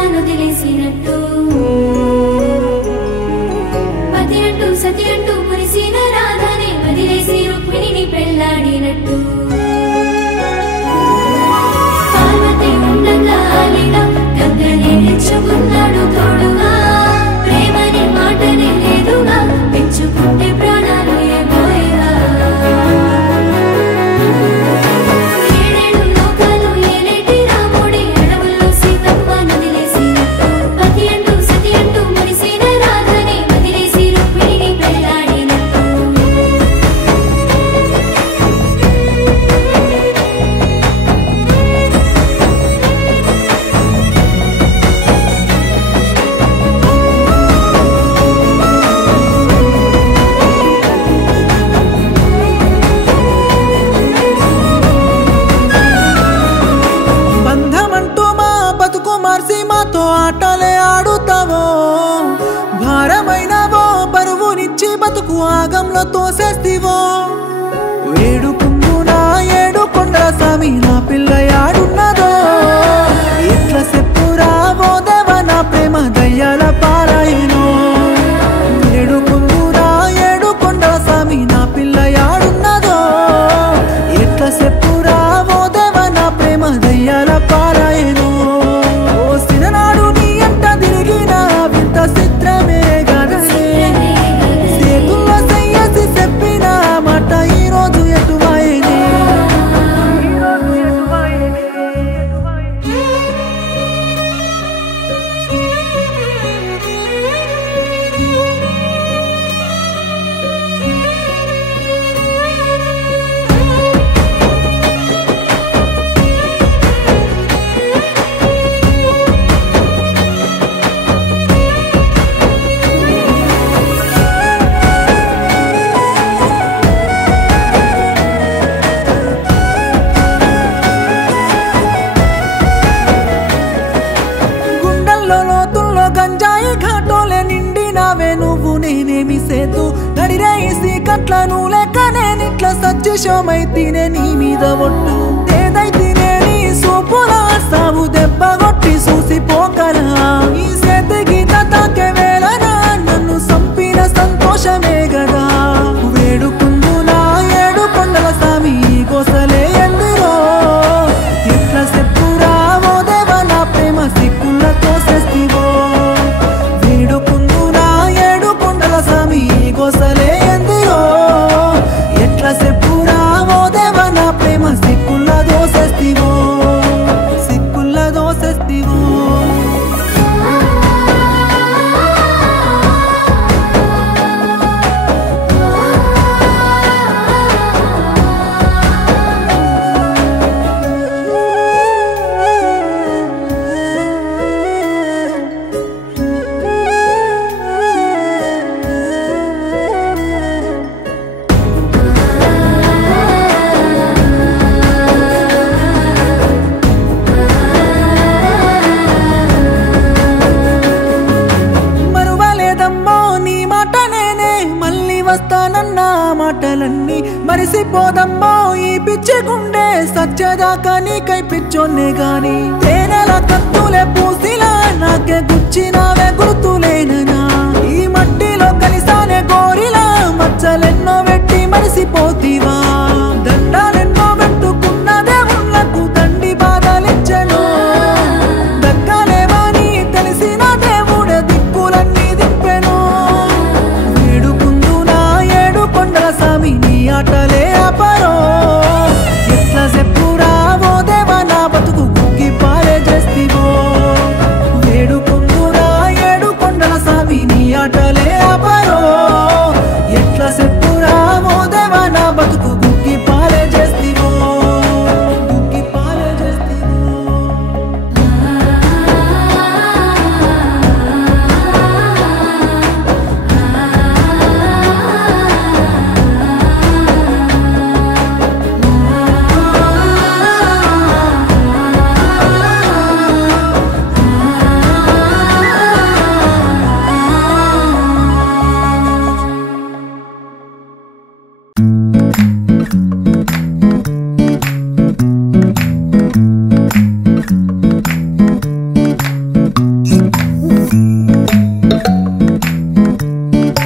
వదిలేసినట్టు పతి అంటూ సతి అంటూ మురిసిన రాధనే వదిలేసి రుక్మిణిని పెళ్లాడినట్టు పార్వతి ఉండగా లేదా గంగనే తెచ్చుకున్నాడు తోడుగా ప్రేమని మాటనే లేదుగా పెంచుకుంటే ప్రాణాలు ఏమోయగా ఏడేడు లోకాలు ఏలేటి రాముడి అడవుల్లో సీతమ్మ నదిలేసినట్టు పతి అంటూ సతి అంటూ మురిసిన రాధనే వదిలేసి రుక్మిణిని పెళ్లాడినట్టు బంధమంటూ మా బతుకు మార్చి మాతో ఆటలే ఆడుతావో భారమైనవో బరువునిచ్చి బతుకు ఆగంలో తోసేస్తివో వేడుకుందునా ఏడు కొండల స్వామి నా పిల్ల యాడున్నదో ఎట్లా చెప్పురా ఓ దేవ నా ప్రేమ దయ్యాల పారాయణో వేడుకుందునా ఏడు కొండల స్వామి నా పిల్ల యాడున్నదో ఎట్లా చెప్పురా ఓ దేవ నా ప్రేమ దయ్యాల పారాయణో ఓ సిననాడు నీ అంట తిరిగిన వింత చిత్రమే గదనే సేతుల్లో సయ్యసి చెప్పిన మాట ఈరోజు ఎటువాయనే గుండెల్లో లోతుల్లో గంజాయి ఘాటోలే నిండినావే నువ్వు నేనేమి సేతు గడిరేసి కట్లను లెక్క నేనిట్లా సత్యశోమైతేనే నీ మీద ఒట్టు ఏదైతేనే నీ సూపులా సాగు దెబ్బ కొట్టి చూసిపోకరా ఈ సేతికి తాకే వేళనా నన్ను సంపిన సంతోషమే గదా వేడుకుందునా ఏడు కొండల స్వామి గోసలే ఎందిరో ఎట్లా చెప్పురా ఓ దేవ నా ప్రేమ సిక్కులతో చేస్తివో వేడుకుందునా ఏడు కొండల స్వామి గోసలే ఎందిరో ఎట్లా చెప్పురా ఓ దేవ నా ప్రేమ సిక్కుల దోసేస్తివో సిక్కుల దోసేస్తివో మరువలేదమ్మో నీ మాట నేనే మళ్ళీ వస్తానన్న మాటలన్నీ మరిసిపోదమ్మో ఈ పిచ్చి గుండె సత్యదాకా నీకై పిచ్చోన్నే గాని తేనెల కత్తులే పూసిలా నాకే గుచ్చినావే గుర్తులేననా ఈ మట్టిలో కలిసానే గోరిలా మచ్చలెన్నో పెట్టి మరిసిపోతీవా దండా